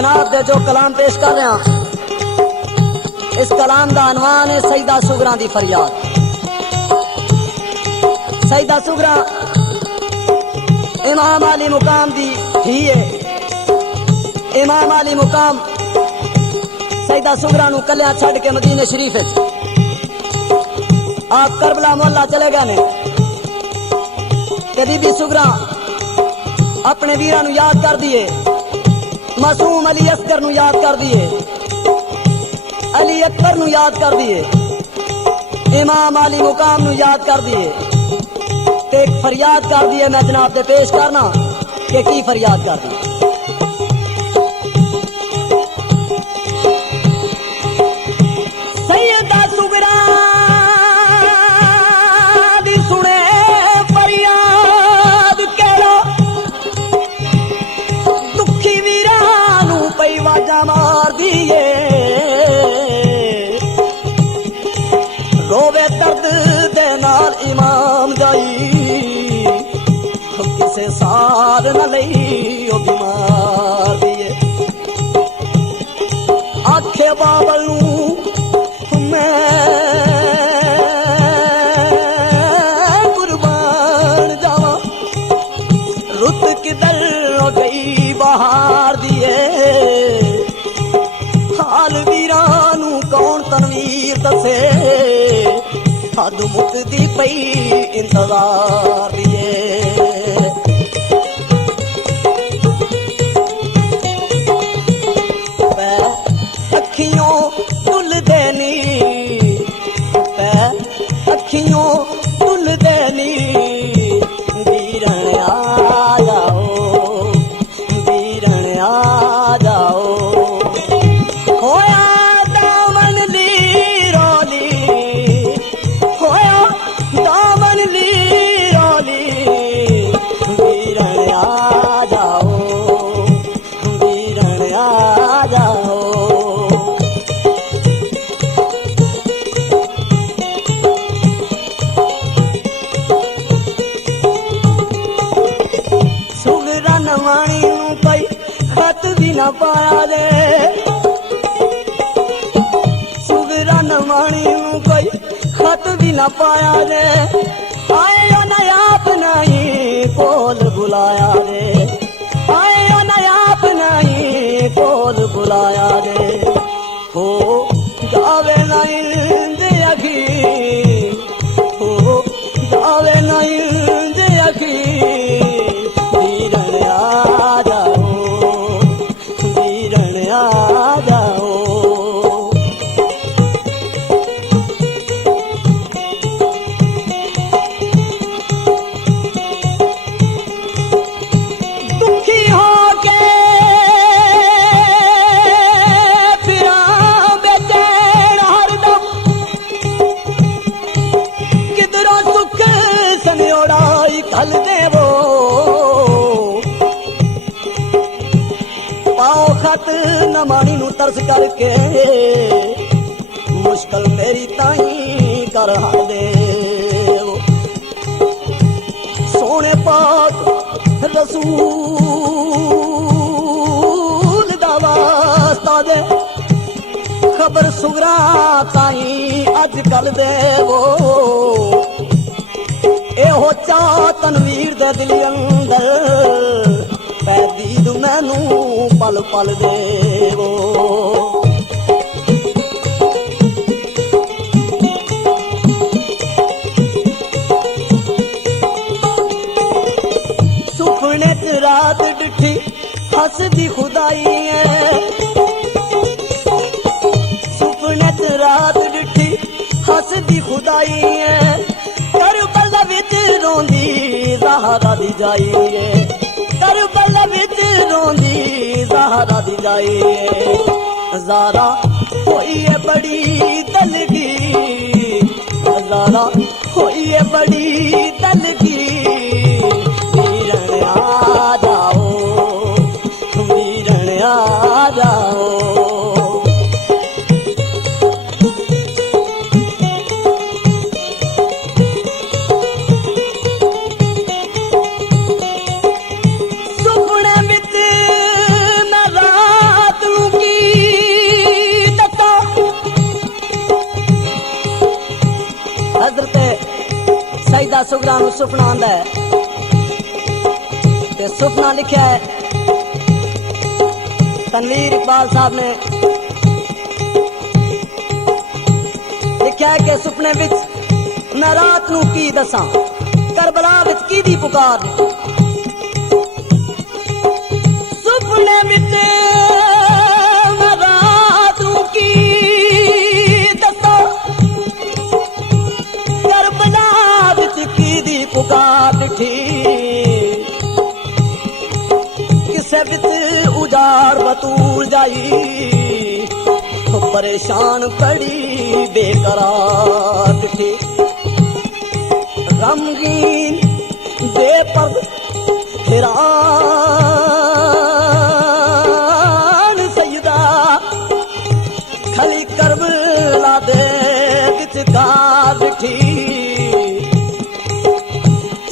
जनाब दे जो कलाम पेश कर रहे हैं, इस कलाम का अनवान है सईदा सुगरा दी फरियाद। सईदा सुगरा इमाम अली मुकाम दी ही है। इमाम अली मुकाम सईदा सुगरा नू कलिया छड़ के मदीने शरीफ आप करबला मोहल्ला चले गए ने। ते बीबी सुगरा अपने वीरां नू याद कर दिए, मासूम अली असगर नू याद कर दिए, अली अकबर नू याद कर दिए, इमाम अली मुकाम नू याद कर दिए ते एक फरियाद कर दिए। मैं जनाब दे पेश करना कि की फरियाद कर दी। सैयदा सुगरा दी सुने फरियाद केड़ा दुखी वीरा नू पई वाजा मार दिए। रोवे दर्द दे नाल इमाम जाई, किसे सार न लई ओ बीमार दिए। आखे बाबल नू मैं कुर्बान जावा, रुत किधर हो गई बाहर दिए। हाल वीरानू कौन तनवीर दसे, हद मुकदी पई इंतजार दिए। अखियों तुल देनी, अखियों तुल देनी, वीरण आ जाओ, वीरण आ जाओ। होया दामन ली रोली, होया दामन ली रोली, वीरण आ जाओ, वीरण आ जाओ। सुगरा नवाणी नू कोई खत भी ना पाया दे, सुगरा नवाणी नू कोई खत भी ना पाया दे। आयो न आप नहीं कोल बुलाया दे, आयो न आप नहीं कोल बुलाया दे। हो जावे नहीं दे अखी, हो जावे नहीं दे अखी, वीरण आ जाओ, वीरण आ जाओ। दुखी होके फिरा बेचैन हरदम, किधरों सुख सनियोड़ाई खल देवो। पाओ खत नमानी नू तरस करके, मुश्किल मेरी ताई कर दे। सोने पाक रसूल दा वास्ता दे, खबर सुगरा ताई अज कल देवो। एहो चा तनवीर दे दिल अंदर, पैदीद मैनू पल पल देवो। सुपने च रात डिठी हसदी खुदाई है, सुपने च रात डिठी हसदी खुदाई है। करबला विच रोंदी ज़हरा दी जाई है, करबला विच रोंदी ज़हरा दी जाई है। ज़ारा होई है बड़ी दलगी, ज़ारा होई है बड़ी दलगी, वीरण आ जाओ, वीरण आ जाओ। सुपने विच मैं रात जिहड़ा सुगरा नूं सुपना आंदा है ते सुपना लिखिया है तनवीर इकबाल साहब ने लिखिया है कि सुपने विच मैं रात नूं की दसां करबला विच कीदी पुकार सुपने विच मैं रात नूं की दसां करबला विच कीदी पुकार दी किसे विच उजाड़ बतूल जाई तो परेशान पड़ी बेकरार दी गमगीन बेपर्द हैरान सैयदा खली करबला दे विचकार बैठी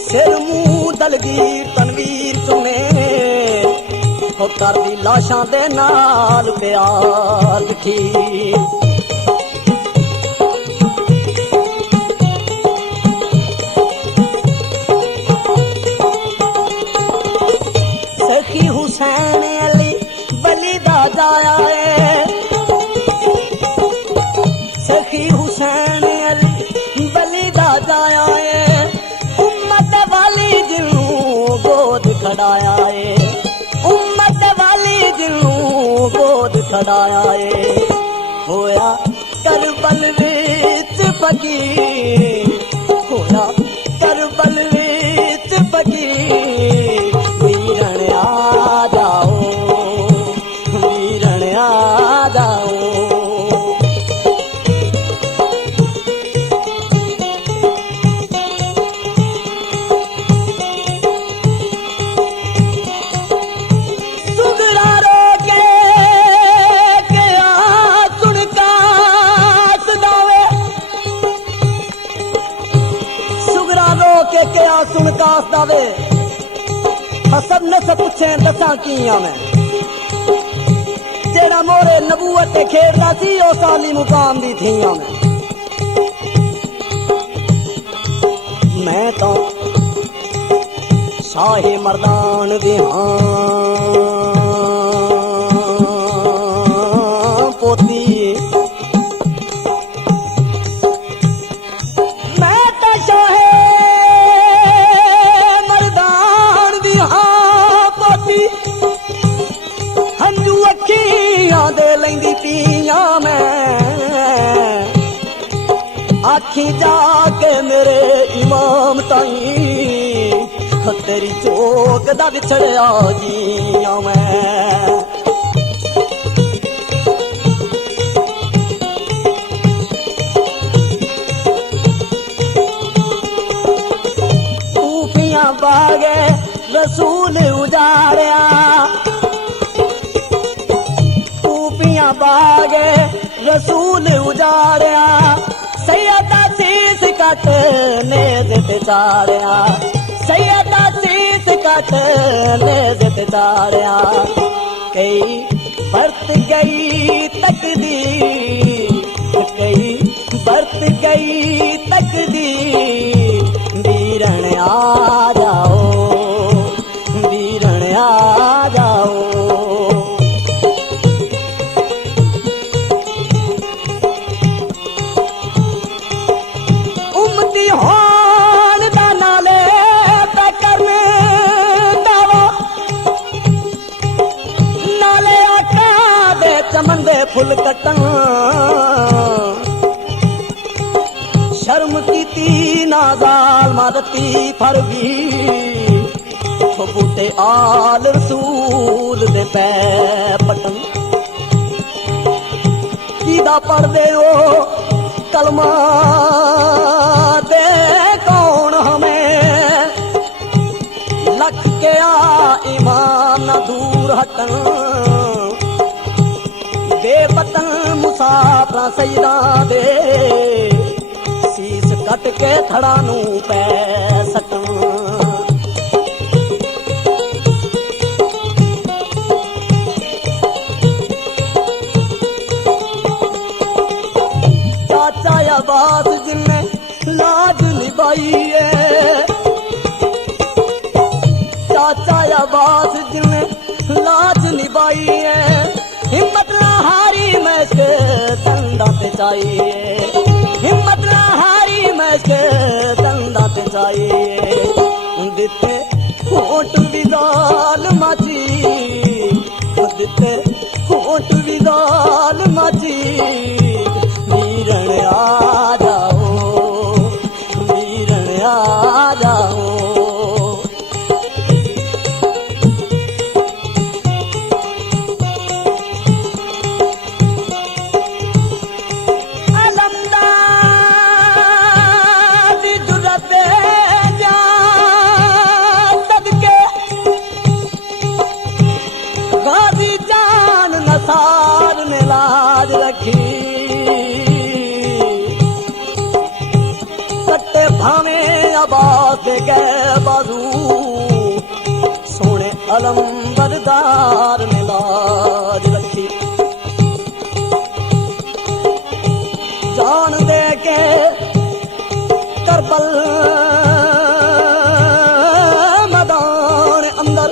सिर मुंह दलगीर तनवीर चुने हो करदी लाशां दे नाल प्यार बैठी हुसैन अली बली दा जाया है सखी हुसैन अली बली दा जाया है उम्मत वाली जिन्नू गोद खड़ाया है उम्मत वाली जिन्नू गोद खड़ाया है होया करबल विच फकीर होया करबल विच फकीर वीरण आ जाओ वीरण आ जाओ सुगरा रो के सुनका सदावे सुगरा रो के सुनका सदावे हसब न सब पूछे दसा किया मैं जेड़ा मोरे नबूवत खेड़दा सी ओ साली मुकाम दी थियां मैं तो शाहे मर्दान दी पोती मैं तो शाहे हंजू अखियां दे लेंदी पिया मैं आखी जाके मेरे इमाम ताई तेरी चौक दा विछड़िया जिया मैं सूफियां बागे रसूल उजाड़िया सूफियां बागे रसूल उजाड़िया सैयदा शीस कट नेज़ ते चाड़िया सैयदा शीस कट नेज़ ते चाड़िया कई बरत गई तकदीर कई बरत गई तकदीर वीरण आ जाओ वीरण आ जाओ उम्मती होन दा नाले पे करने दावा नाले आका दे चमन दे फुल कटन शर्म कीती नाजाल मारती फरवी बूटे आल रसूल दे पै पटन कीदा पढ़दे ओ कलमा दे कौन हमें लख के आ ईमान न दूर हटन बेपतन मुसाफरा सैयदा दे शीस कट के थड़ा नू पै सकन चाचा अब्बास जिन्ने लाज निभाई है चाहिए, हिम्मत ना हारी मैं के तंदा ते चाहिए, दिते होठ विदाल माची, दिते होठ विदाल माची, वीरण आ जाओ, वीरण आ जाओ। सार ने लाज रखी, कट्टे भावे आबाद दे गए बाजू, सोने अलम बरदार ने लाज रखी, जान दे के करबल मैदान अंदर,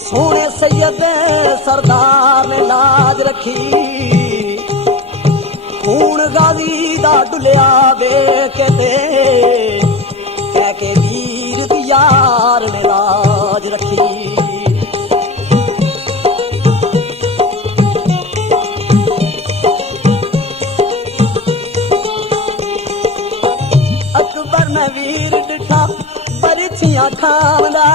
सोने सैयद सरदार ने लाज रखी, खून गाजी दा डुलिया वेखे ते, कह के वीर दी यार ने लाज रखी। अकबर ने वीर डिठा बरछियां खांदा,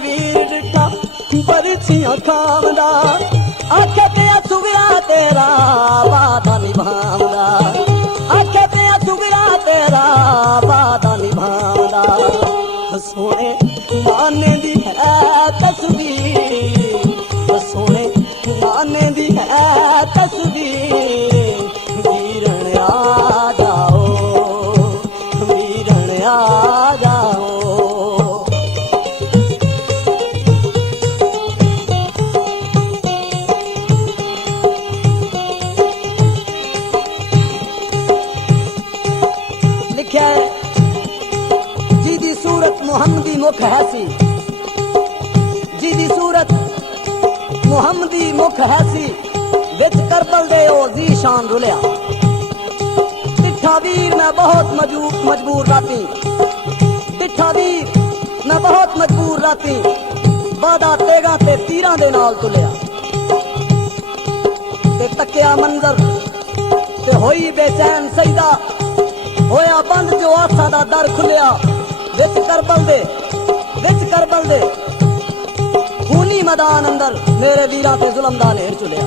वीर डिठा बरछियां खांदा, आखे ते सुगरा तेरा वादा निभांदा, आखे ते सुगरा तेरा वादा निभांदा, सोने माने दी है तस्वीर, सोने माने दी है तस्वीर, वीरण आ जाओ, वीरण आ जाओ। जिदी सूरत मुहम्मदी मुख हैसी, जिदी सूरत मुहम्मदी मुख हैसी, विच करबल दे ओ ज़ीशान रुलिया, डिठा वीर मैं बहुत मजबूर राती, डिठा वीर मैं बहुत मजबूर राती, वादा तेगा ते तीरां दे नाल तुलिया, ते तकिया मंजर ते होई बेचैन सईदा, होया बंद जो आसा दा दर खुलिया, विच करबल दे खूनी मैदान अंदर मेरे वीरां ते जुल्म दा नेर चुलिया।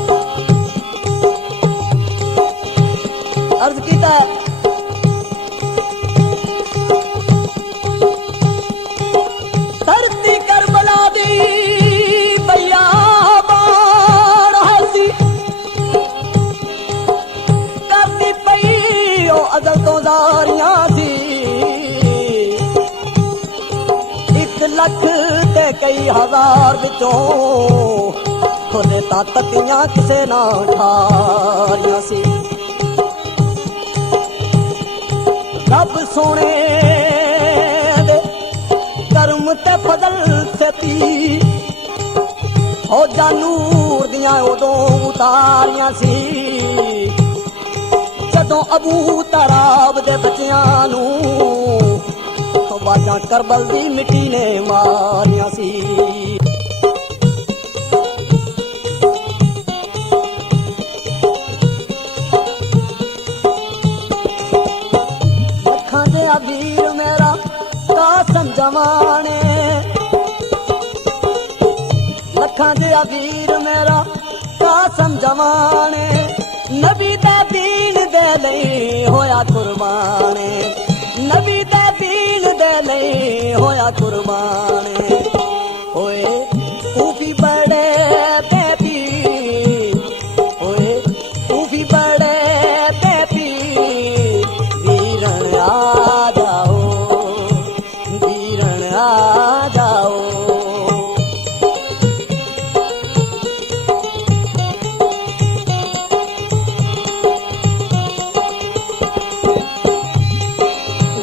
अर्ज कीता धरती करबला दी बयाबान हसी, करदी पई ओ अजल तो जारियां सी, 1 लख ते कई हजार विचों खोले ताकतियां किसे ना ठारियां सी, रब सोने दे करम ते फजल सेती, फौजा नूर दियां उदों उतारियां सी, जदों अबू तराब दे बच्चियां नूं वाजां करबल दी मिट्टी ने मारियां सी। अखां दे वीर मेरा कासम जमाने, अखां दे वीर मेरा कासम जमाने, नबी दे दीन दे लई होया कुर्बान, नबी दे दीन दे लई होया कुर्बान, होए कूफी बड़े बेबी, होए कूफी बड़े बेबी, वीरण आ जाओ, वीरण आ जाओ।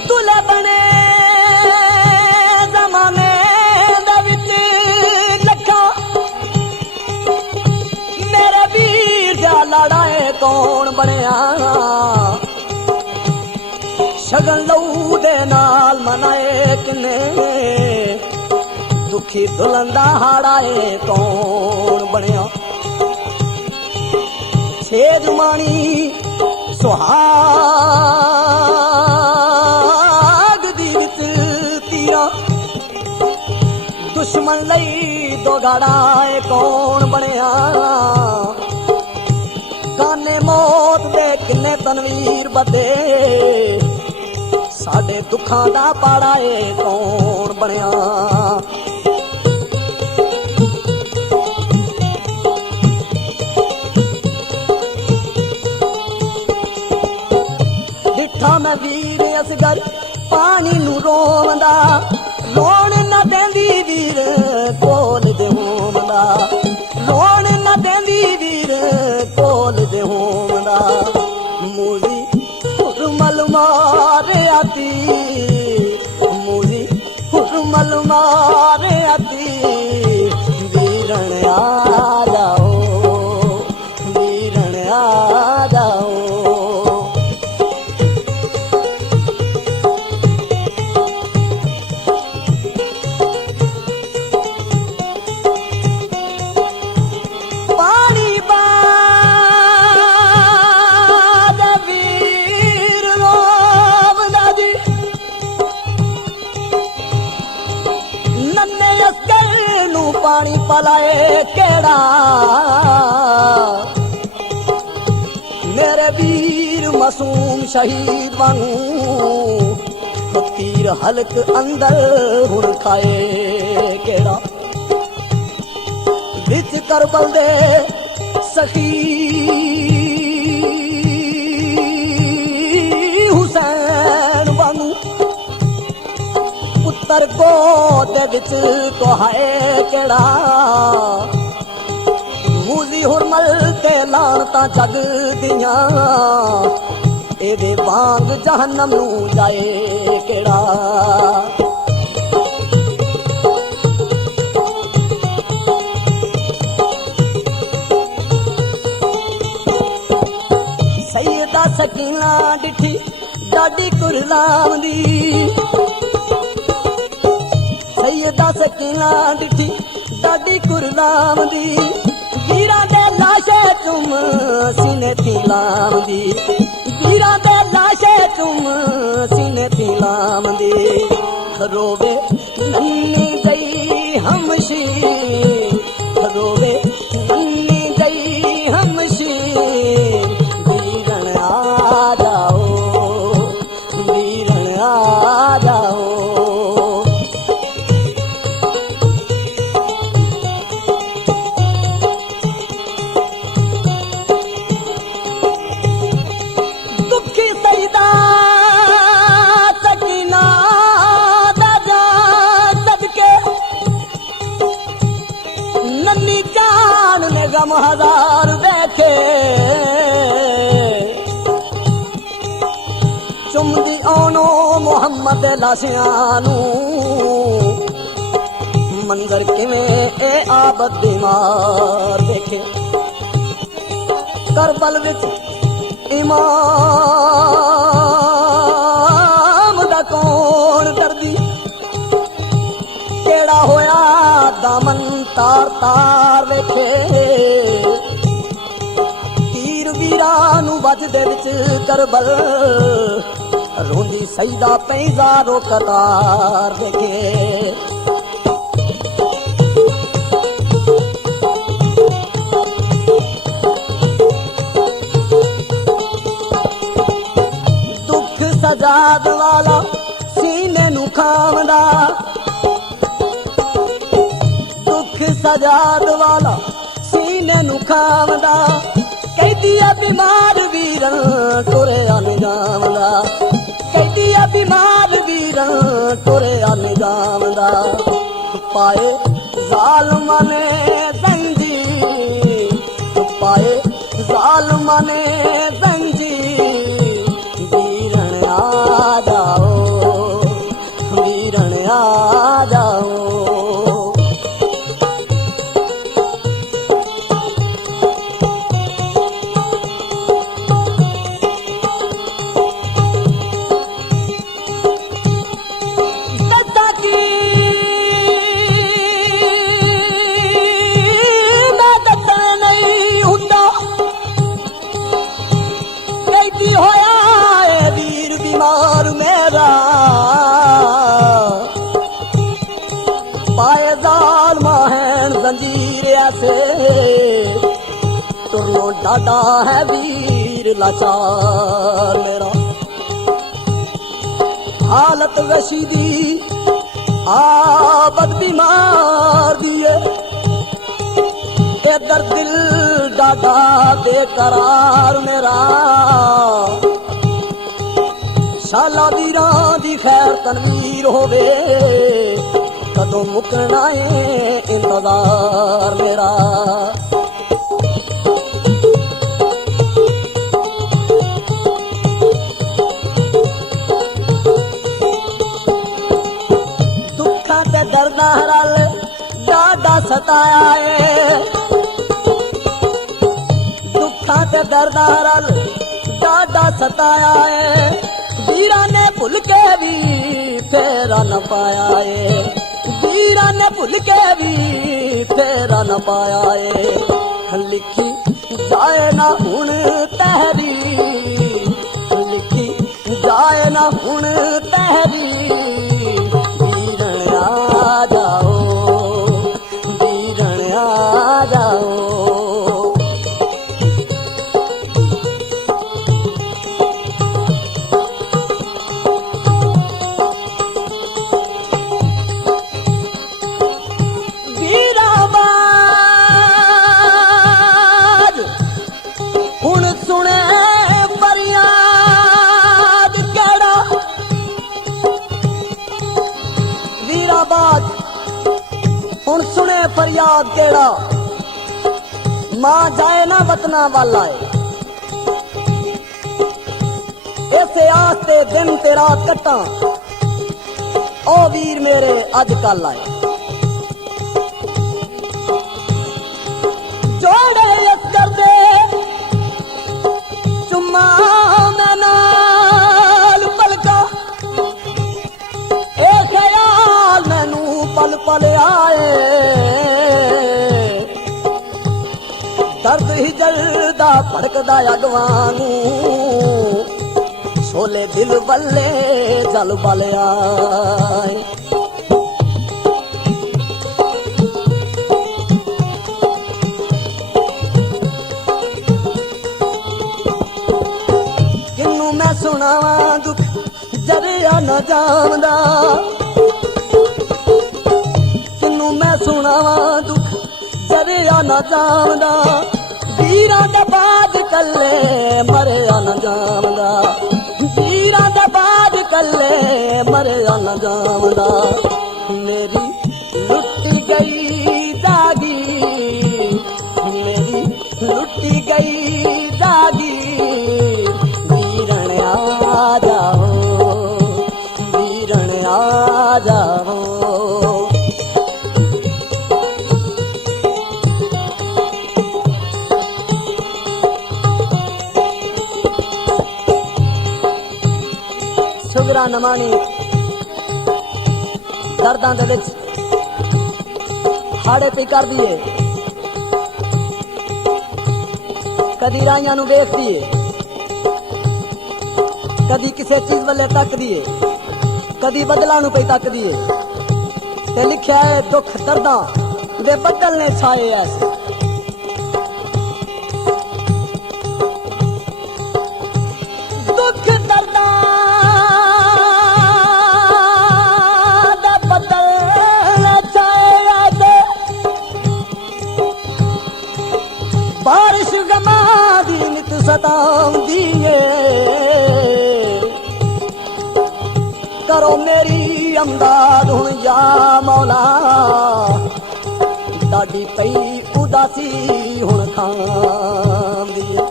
दुल्हा बने जमाने कौन बनया शगन लहू दे नाल मनाए किने दुखी दुलंदा हाड़ाए कौन बनया छेद मानी सुहाग दी विच तीरा दुश्मन लई दो गाड़ाए कौन बनया गाने मौत दे किन्ने तनवीर बदे साडे दुखां दा पाड़ा ए कौन बनया डिठा मैं वीर असगर पानी नू रोवंदा लोण न देंदी वीर कोल दे होवंदा लोण न देंदी वीर कोल दे होवंदा मूजी हुरमल मारे आती मूजी हुरमल मारे आती वीरण आ जाओ वीरण आ जाओ पानी पलाए केड़ा मेरे वीर मासूम शहीद वांगू तीर हलक अंदर हुण खाए केड़ा विच करबल दे सखी हुसैन वांगू पुत्र गोद विच कोहाए केड़ा मूजी हुरमल ते लानता जग दियां एदे वांग जहन्नम नू जाए केड़ा सैयदा सकीना डिठी डाडी कुरलाम दी सैयदा सकीना डिठी डाडी कुरलाम दी वीरा दे लाशे तुम सीने थी लाम दी वीरा दे लाशे तुम सीने थी लाम दी रोवे नन्नी गई हमशी रोवे नन्नी गई हमशी वीरण आ जाओ वीरण आ जाओ गम हजार देखे चुमदी आनो मोहम्मद लाशियानू मंजर किवें ए आबद बीमार देखे करबल विच इमाम दा कौन दर्दी केड़ा होया दामन तार तार वेखे तीर वीरा नू वजदे विच करबल रोंदी सईदा पैजारो कतार वेखे दुख सजाद वाला सीने नू खावंदा सजाद वाला सीने नू खावंदा कहदिया बीमार वीरन टुरे आने जावंदा कहदिया बीमार वीरन टुरे आने जावंदा पाए जालिमां ने जंजीर पाए जालिमां ने जंजीर वीरन आ जाओ वीरन आ जाओ डाडा है वीर लाचार मेरा। हालत वशी दी आबद बीमार दिए, इधर दिल डाडा बेकरार मेरा। शाला वीरां दी खैर तनवीर होवे, कदों मुकना है इंतजार मेरा। दुखा ते दर्दा रल डाडा सताया है, दुखा ते दर्दा रल डाडा सताया है। वीरा ने भुल के भी फेरा न पाया है, वीरा ने भुल के भी फेरा न पाया है। लिखी जाए ना हुण तहरी, लिखी जाए ना हुण तहरी। वीरण आ जाओ, वीरण आ जाओ। हुण सुने फरियाद केड़ा, मां जाए ना वतना वाला है। ऐसे आस्ते दिन ते रात कट्टा, ओ वीर मेरे अज कल आए। जोड़े अस्कर दे चुम्मा मैं नाल पलका, ए ख्याल मैनू पल पल आए। दर्द ही जलदा भड़कदा अगवानू, छोले दिल बल्ले जल बल आए। किन्नू मैं सुनावा दुख जरिया न जानदा, मैं सुनावा दुख जरिया न जानदा। वीरां दे बाद कल्ले मरिया न जानदा, वीरां दे बाद कल्ले मरिया न जानदा। मेरी लुटी गई जागी, मेरी लुटी गई जागी। वीरण आ जाओ, वीरण आ जाओ। सुगरा नमानी दर्दां दे विच हाड़े पी कर दिए, कदी राइयां नू वेख दिए, कदी किसी चीज वाले तक दिए, कदी बदला नू पे तक दिए। ते लिखा है दुख दर्दां दे बदल ने छाए ऐसे। बारिश गमा दी नित सतांदी है, करो मेरी अमदाद हुण या मौला। डाडी पई उदासी हुण खांदी है।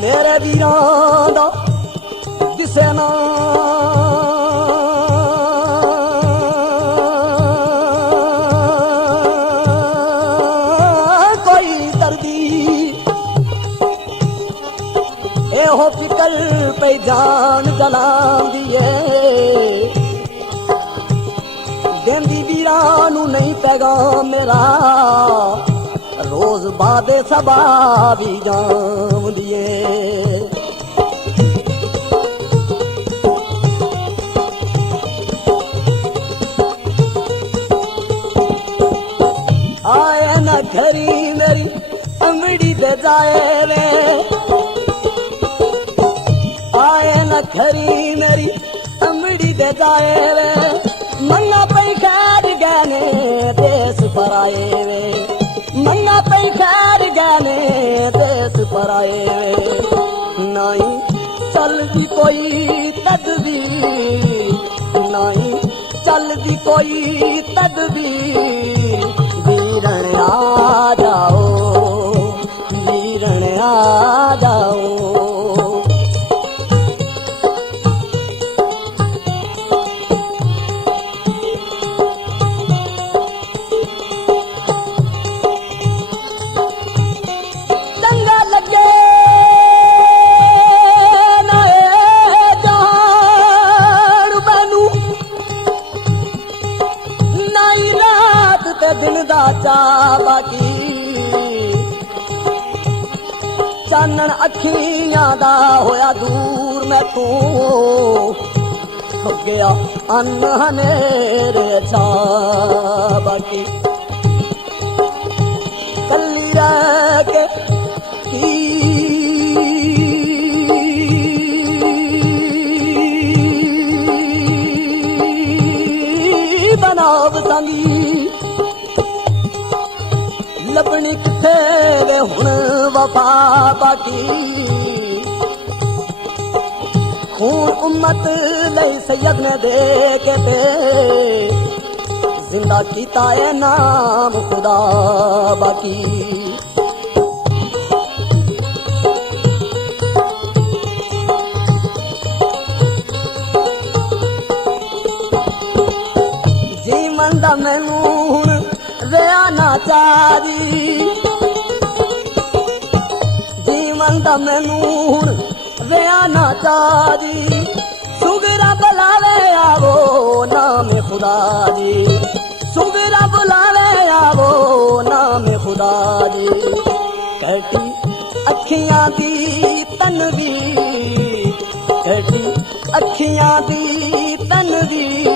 मेरे वीरां दा दिसे ना हो फिकल पे जान जलान दिए। देंदी वीरानू नहीं पैगाम मेरा, रोज बादे सबा भी जाम दिए। आए न घरी मेरी जाए वे आए न खरी मेरी अमड़ी दे जाए वे मंगा पई खैर गाने देश पर आए वे मंगा पई खैर गाने देश पर आए वे नहीं चलती कोई तदबीर नहीं चलती कोई तदबीर वीरण आ जाओ वीरण आ जाओ चंगा लगे दिन दा चा बाकी चानन अखियां दा होया दूर मैं तू हो गया अनहनेरे चा बाकी कल्ली रह के की बनाव संगी लबनी किथे वे हुण वफा बाकी खून उम्मत लई सैयद ने दे के पे जिंदा कीता है नाम खुदा बाकी जीवन दा मैनू हुण वेआ ना चारी जीवन दा मैनू हुण वेआ ना चारी सुगरा बुलावे आवो नाम खुदा जी सुगरा बुलावे आवो नाम खुदा जी कटी अखियां दी तनवीर कटी अखियां दी तनवीर